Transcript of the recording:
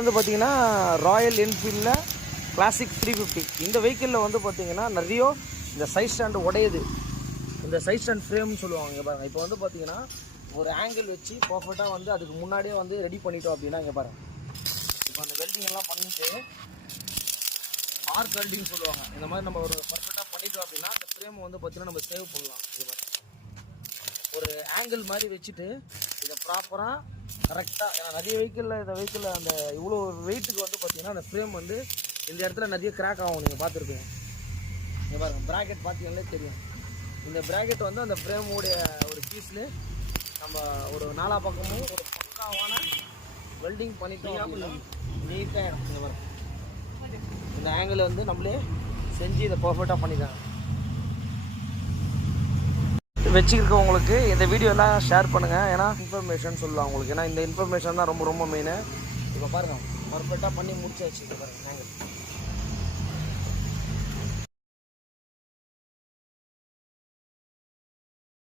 வந்து பார்த்தீங்கன்னா Royal என்ஃபீல்டில் classic 350. இந்த வெஹிக்கிளில் வந்து பார்த்தீங்கன்னா நிறைய இந்த சைட் ஸ்டாண்டு உடையுது. இந்த சைட் ஸ்டாண்ட் ஃப்ரேம்னு சொல்லுவாங்க பாருங்கள். இப்போ வந்து பார்த்தீங்கன்னா ஒரு ஆங்கிள் வச்சு பர்ஃபெக்டாக வந்து அதுக்கு முன்னாடியே வந்து ரெடி பண்ணிட்டோம் அப்படின்னா இங்கே பாருங்கள். இப்போ அந்த வெல்டிங் எல்லாம் பண்ணிவிட்டு ஆர்க் வெல்டிங் சொல்லுவாங்க. இந்த மாதிரி நம்ம ஒரு பர்ஃபெக்டாக பண்ணிட்டோம் அப்படின்னா அந்த ஃப்ரேம் வந்து பார்த்தீங்கன்னா நம்ம சேவ் பண்ணலாம். இது பாருங்கள், ஒரு ஆங்கிள் மாதிரி வச்சுட்டு இதை ப்ராப்பராக கரெக்டாக. ஏன்னா நிறைய வெஹிக்கிளில் இந்த வெஹிக்கிளில் அந்த இவ்வளோ வெயிட்டுக்கு வந்து பார்த்தீங்கன்னா அந்த ஃப்ரேம் வந்து இந்த இடத்துல நிறைய கிராக் ஆகும். நீங்கள் பார்த்துருப்பீங்க. இங்கே பாருங்கள், ப்ராக்கெட் பார்த்தீங்கன்னாலே தெரியும். இந்த ப்ராக்கெட் வந்து அந்த ஃப்ரேமுடைய ஒரு பீஸில் நம்ம ஒரு நாலா பக்கமும் ஒரு பக்காவான வெல்டிங் பண்ணிட்டோம். நீட்டாக இங்கே பாருங்கள், இந்த ஆங்கிள் வந்து நம்மளே செஞ்சு இதை பர்ஃபெக்டாக பண்ணிட்டாங்க. வச்சுருக்கவங்களுக்கு இந்த வீடியோ எல்லாம் ஷேர் பண்ணுங்கள். ஏன்னா இன்ஃபர்மேஷன் சொல்லலாம் உங்களுக்கு. ஏன்னா இந்த இன்ஃபர்மேஷன் தான் ரொம்ப ரொம்ப மெயின். இப்போ பாருங்கள், பர்ஃபெக்டாக பண்ணி முடிச்சாச்சு. இது பாருங்கள் ஆங்கிள்.